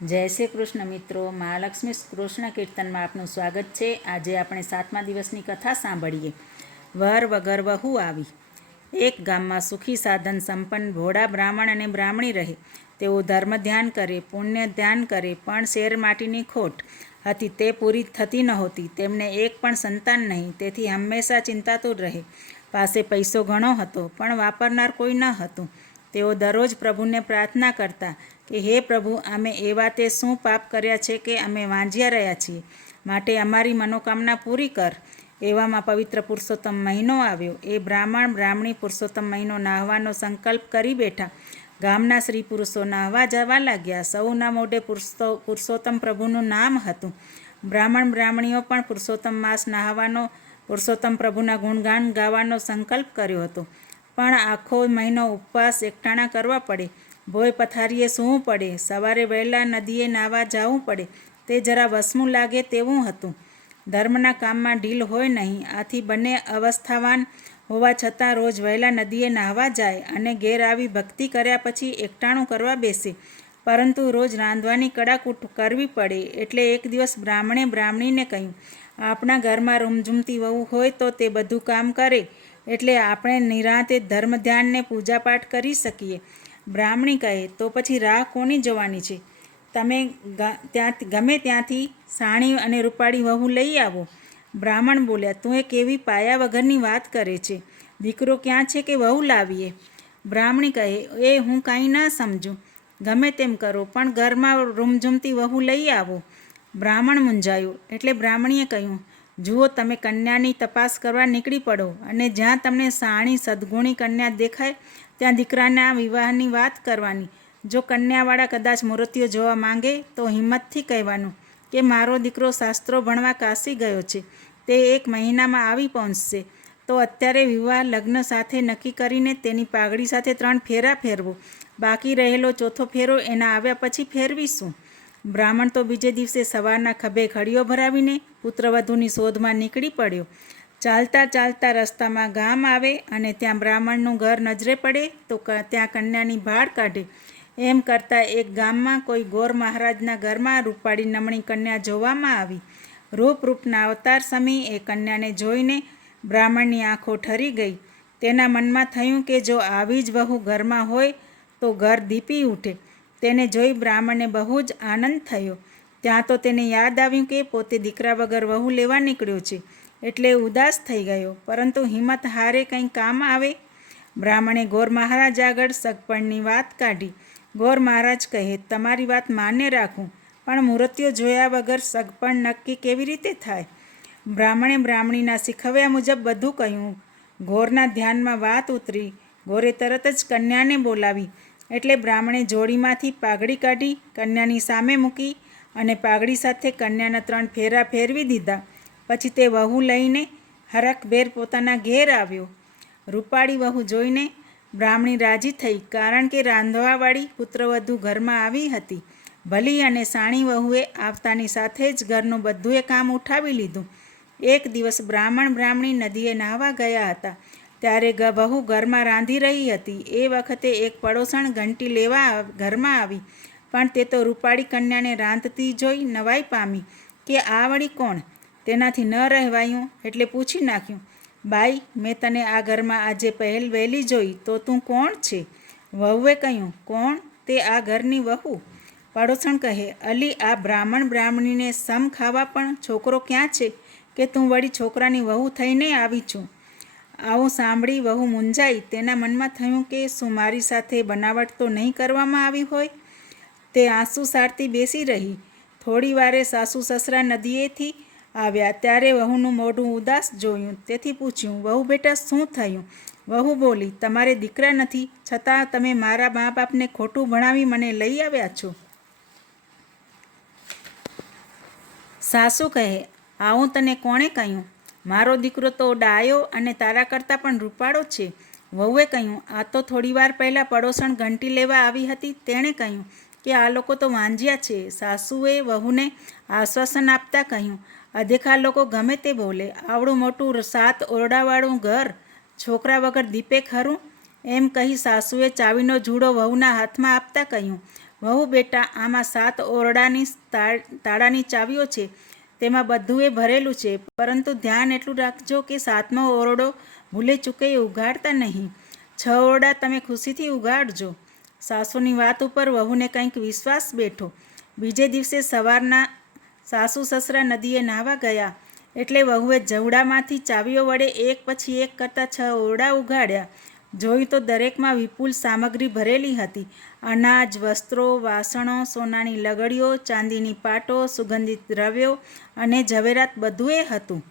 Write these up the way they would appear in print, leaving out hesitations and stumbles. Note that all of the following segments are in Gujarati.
જય શ્રી કૃષ્ણ મિત્રો, મહાલક્ષ્મી કૃષ્ણ કીર્તનમાં આપનું સ્વાગત છે। આજે આપણે 7મા દિવસની કથા સાંભળીએ। વર વગર વહુ આવી। એક ગામમાં સુખી સાધન સંપન્ન ભોળા બ્રાહ્મણ અને બ્રાહ્મણી રહે। તેઓ ધર્મ ધ્યાન કરે, પુણ્ય ધ્યાન કરે, પણ શેર માટીની ખોટ હતી તે પૂરી થતી નહોતી। તેમને એક પણ સંતાન નહીં, તેથી હંમેશા ચિંતાતુર રહે। પાસે પૈસો ઘણો હતો, પણ વાપરનાર કોઈ ન હતું। તેઓ દરરોજ પ્રભુને પ્રાર્થના કરતા કે હે પ્રભુ, અમે એવા તે શું પાપ કર્યા છે કે અમે વાંઝ્યા રહ્યા છીએ, માટે અમારી મનોકામના પૂરી કર। એવામાં પવિત્ર પુરુષોત્તમ મહિનો આવ્યો। એ બ્રાહ્મણ બ્રાહ્મણી પુરુષોત્તમ મહિનો નાહવાનો સંકલ્પ કરી બેઠા। ગામના સ્ત્રી પુરુષો નાહવા જવા લાગ્યા। સૌના મોઢે પુરુષોત્તમ પ્રભુનું નામ હતું। બ્રાહ્મણ બ્રાહ્મણીઓ પણ પુરુષોત્તમ માસ નાહવાનો, પુરુષોત્તમ પ્રભુના ગુણગાન ગાવાનો સંકલ્પ કર્યો હતો। પણ આખો મહિનો ઉપવાસ એકટાણા કરવા પડે, ભોય પથારીએ સૂવું પડે, સવારે વહેલા નદીએ નાહવા જવું પડે, તે જરા વસમું લાગે તેવું હતું। ધર્મના કામમાં ઢીલ હોય નહીં, આથી બંને અવસ્થાવાન હોવા છતાં રોજ વહેલા નદીએ નાહવા જાય અને ઘેર આવી ભક્તિ કર્યા પછી એકટાણું કરવા બેસે। પરંતુ રોજ રાંધવાની કડાકૂટ કરવી પડે, એટલે એક દિવસ બ્રાહ્મણે બ્રાહ્મણીને કહ્યું, આપણા ઘરમાં રૂમઝૂમતી વહુ હોય તો તે બધું કામ કરે, એટલે આપણે નિરાંતે ધર્મ ધ્યાનને પૂજાપાઠ કરી શકીએ। બ્રાહ્મણી કહે, તો પછી રાહ કોની જોવાની છે? તમે ગમે ત્યાંથી સાણી અને રૂપાળી વહુ લઈ આવો। બ્રાહ્મણ બોલ્યા, તું એ કેવી પાયા વગરની વાત કરે છે? દીકરો ક્યાં છે કે વહુ લાવીએ? બ્રાહ્મણી કહે, એ હું કાંઈ ન સમજું, ગમે તેમ કરો, પણ ઘરમાં રૂમઝૂમતી વહુ લઈ આવો। બ્રાહ્મણ મૂંઝાયો, એટલે બ્રાહ્મણીએ કહ્યું, જુઓ, તમે કન્યાની તપાસ કરવા નીકળી પડો, અને જ્યાં તમને સાણી સદગુણી કન્યા દેખાય ત્યાં દીકરાના વિવાહની વાત કરવાની। જો કન્યાવાળા કદાચ મૂર્તિઓ જોવા માંગે તો હિંમતથી કહેવાનું કે મારો દીકરો શાસ્ત્રો ભણવા કાશી ગયો છે, તે 1 મહિનામાં આવી પહોંચશે, તો અત્યારે વિવાહ લગ્ન સાથે નક્કી કરીને તેની પાઘડી સાથે 3 ફેરા ફેરવો, બાકી રહેલો 4થો ફેરો એના આવ્યા પછી ફેરવીશું। બ્રાહ્મણ તો બીજે દિવસે સવારના ખભે ખડીઓ ભરાવીને પુત્રવધૂની શોધમાં નીકળી પડ્યો। ચાલતા ચાલતા રસ્તામાં ગામ આવે અને ત્યાં બ્રાહ્મણનું ઘર નજરે પડે તો ત્યાં કન્યાની ભાળ કાઢે। એમ કરતાં એક ગામમાં કોઈ ગોર મહારાજના ઘરમાં રૂપાળી નમણી કન્યા જોવામાં આવી। રૂપના અવતાર સમી એ કન્યાને જોઈને બ્રાહ્મણની આંખો ઠરી ગઈ। તેના મનમાં થયું કે જો આવી જ વહુ ઘરમાં હોય તો ઘર દીપી ઉઠે। તેને જોઈ બ્રાહ્મણને બહુ જ આનંદ થયો। ત્યાં તો તેને યાદ આવ્યું કે પોતે દીકરા વગર વહુ લેવા નીકળ્યો છે, એટલે ઉદાસ થઈ ગયો, પરંતુ હિંમત હારે કંઈ કામ આવે? બ્રાહ્મણે ગોર મહારાજ આગળ સગપણની વાત કાઢી। ગોર મહારાજ કહે, તમારી વાત માન્ય રાખું, પણ મૂર્તિઓ જોયા વગર સગપણ નક્કી કેવી રીતે થાય? બ્રાહ્મણે બ્રાહ્મણીના શીખવ્યા મુજબ બધું કહ્યું। ગોરના ધ્યાનમાં વાત ઉતરી। ગોરે તરત જ કન્યાને બોલાવી, એટલે બ્રાહ્મણે જોડીમાંથી પાઘડી કાઢી કન્યાની સામે મૂકી અને પાઘડી સાથે કન્યાના 3 ફેરા ફેરવી દીધા। પછી તે વહુ લઈને હરખભેર પોતાના ઘેર આવ્યો। રૂપાળી વહુ જોઈને બ્રાહ્મણી રાજી થઈ, કારણ કે રાંધવાવાળી પુત્રવધુ ઘરમાં આવી હતી। ભલી અને સાણી વહુએ આવતાની સાથે જ ઘરનું બધુંય કામ ઉઠાવી લીધું। એક દિવસ બ્રાહ્મણ બ્રાહ્મણી નદીએ નાહવા ગયા હતા, ત્યારે વહુ ઘરમાં રાંધી રહી હતી। એ વખતે એક પડોસણ ઘંટી લેવા ઘરમાં આવી, પણ તે તો રૂપાળી કન્યાને રાંધતી જોઈ નવાઈ પામી કે આ વળી કોણ? તેનાથી ન રહેવાયું, એટલે પૂછી નાખ્યું, બાઈ, મેં તને આ ઘરમાં આજે વહેલી જોઈ, તો તું કોણ છે? વહુએ કહ્યું, કોણ? તે આ ઘરની વહુ। પડોસણ કહે, અલી, આ બ્રાહ્મણ બ્રાહ્મણીને સમ ખાવા પણ છોકરો ક્યાં છે કે તું વળી છોકરાની વહુ થઈને આવી છું? આવું સાંભળી વહુ મૂંઝાઈ। તેના મનમાં થયું કે શું મારી સાથે બનાવટ તો નહીં કરવામાં આવી હોય? તે આંસુ સારતી બેસી રહી। થોડી વારે સાસુ સસરા નદીએથી આવ્યા, ત્યારે વહુનું મોઢું ઉદાસ જોયું, તેથી પૂછ્યું, વહુ બેટા, શું થયું? વહુ બોલી, તમારે દીકરા નથી, છતાં તમે મારા મા બાપને ખોટું ભણાવી મને લઈ આવ્યા છો। સાસુ કહે, આવું તને કોણે કહ્યું? મારો દીકરો તો ડાયો અને તારા કરતાં પણ રૂપાળો છે। વહુએ કહ્યું, આ તો થોડી વાર પહેલાં પડોસણ ઘંટી લેવા આવી હતી, તેણે કહ્યું કે આ લોકો તો વાંઝ્યા છે। સાસુએ વહુને આશ્વાસન આપતા કહ્યું, અદેખા લોકો ગમે તે બોલે, આવડું મોટું 7 ઓરડાવાળું ઘર છોકરા વગર દીપે ખરું? એમ કહી સાસુએ ચાવીનો જુડો વહુના હાથમાં આપતા કહ્યું, વહુ બેટા, આમાં 7 ઓરડાની તાળાની ચાવીઓ છે, તેમાં બધું એ ભરેલું છે, પરંતુ ધ્યાન એટલું રાખજો કે 7મો ઓરડો ભૂલે ચૂકે ઉઘાડતા નહીં. 6 ઓરડા તમે ખુશીથી ઉઘાડજો. સાસુની વાત ઉપર વહુને કંઈક વિશ્વાસ બેઠો. બીજે દિવસે સવારના સાસુ સસરા નદીએ નાહવા ગયા એટલે વહુએ જવડામાંથી ચાવીઓ વડે એક પછી એક કરતાં 6 ઓરડા ઉઘાડ્યા. જોયું તો દરેકમાં વિપુલ સામગ્રી ભરેલી હતી. અનાજ, વસ્ત્રો, વાસણો, સોનાની લગડીઓ, ચાંદીની પાટો, સુગંધિત દ્રવ્યો અને ઝવેરાત બધું એ હતું.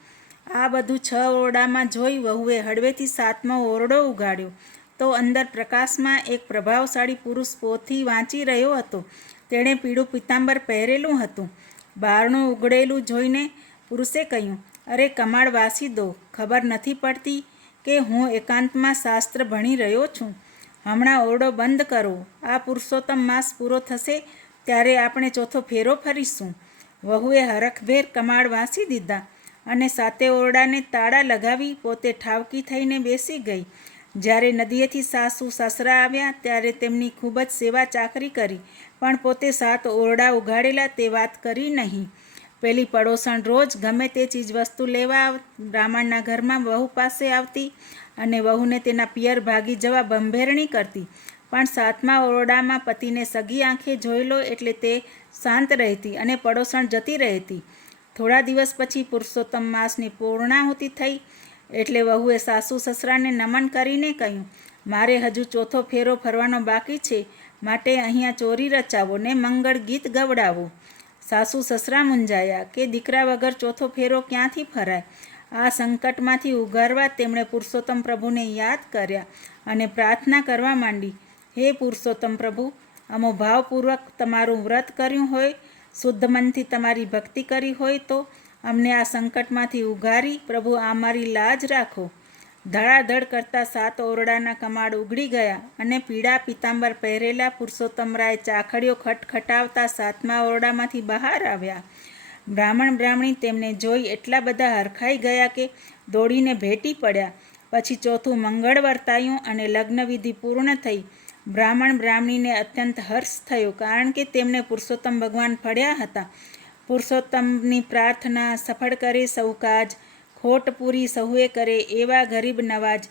આ બધું 6 ઓરડામાં જોઈ વહુએ હળવેથી 7મો ઓરડો ઉઘાડ્યો તો અંદર પ્રકાશમાં એક પ્રભાવશાળી પુરુષ પોથી વાંચી રહ્યો હતો. તેણે પીળું પિતાંબર પહેરેલું હતું. બારણું ઉઘડેલું જોઈને પુરુષે કહ્યું, અરે કમાડ વાસી દો, ખબર નથી પડતી કે હું એકાંતમાં શાસ્ત્ર ભણી રહ્યો છું. હમણાં ઓરડો બંધ કરો. આ પુરુષોત્તમ માસ પૂરો થશે ત્યારે આપણે ચોથો ફેરો ફરીશું. વહુએ હરખભેર કમાડ વાંસી દીધા અને 7 ઓરડાને તાળા લગાવી પોતે ઠાવકી થઈને બેસી ગઈ. જ્યારે નદીએથી સાસુ સસરા આવ્યા ત્યારે તેમની ખૂબ જ સેવા ચાકરી કરી, પણ પોતે 7 ઓરડા ઉઘાડેલા તે વાત કરી નહીં. પેલી પડોસણ રોજ ગમે તે ચીજવસ્તુ લેવા બ્રાહ્મણના ઘરમાં વહુ પાસે આવતી અને વહુને તેના પિયર ભાગી જવા બંભેરણી કરતી, પણ 7મા ઓરડામાં પતિને સગી આંખે જોઈ લો એટલે તે શાંત રહેતી અને પડોસણ જતી રહેતી. થોડા દિવસ પછી પુરુષોત્તમ માસની પૂર્ણાહુતિ થઈ એટલે વહુએ સાસુ સસરાને નમન કરીને કહ્યું, મારે હજુ ચોથો ફેરો ફરવાનો બાકી છે, માટે અહીંયા ચોરી રચાવો ને મંગળ ગીત ગવડાવો. સાસુ સસરા મૂંઝાયા કે દીકરા વગર ચોથો ફેરો ક્યાંથી ફરાય. આ સંકટમાંથી ઉગારવા તેમણે પુરુષોત્તમ પ્રભુને યાદ કર્યા અને પ્રાર્થના કરવા માંડી, હે પુરુષોત્તમ પ્રભુ, અમો ભાવપૂર્વક તમારું વ્રત કર્યું હોય, શુદ્ધ મનથી તમારી ભક્તિ કરી હોય તો અમને આ સંકટમાંથી ઉગારી પ્રભુ અમારી લાજ રાખો. ધડાધડ કરતાં 7 ઓરડાના કમાડ ઉઘડી ગયા અને પીળા પિતાંબર પહેરેલા પુરુષોત્તમરાય ચાખડીઓ ખટખટાવતા 7મા ઓરડામાંથી બહાર આવ્યા. બ્રાહ્મણ બ્રાહ્મણી તેમને જોઈ એટલા બધા હરખાઈ ગયા કે દોડીને ભેટી પડ્યા. પછી ચોથું મંગળ વર્તાયું અને લગ્નવિધિ પૂર્ણ થઈ. બ્રાહ્મણ બ્રાહ્મણીને અત્યંત હર્ષ થયો, કારણ કે તેમને પુરુષોત્તમ ભગવાન ફળ્યા હતા. પુરુષોત્તમની પ્રાર્થના સફળ કરે સૌ કાજ, ખોટ પૂરી સહુએ કરે એવા ગરીબ નવાજ.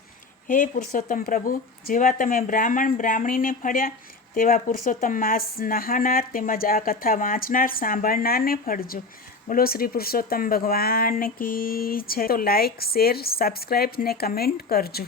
હે પુરુષોત્તમ પ્રભુ, જેવા તમે બ્રાહ્મણ બ્રાહ્મણીને ફળ્યા તેવા પુરુષોત્તમ માસ નહાનાર તેમજ આ કથા વાંચનાર સાંભળનારને ફળજો. બોલો શ્રી પુરુષોત્તમ ભગવાન કી જય. તો લાઈક, શેર, સબસ્ક્રાઈબ ને કમેન્ટ કરજો.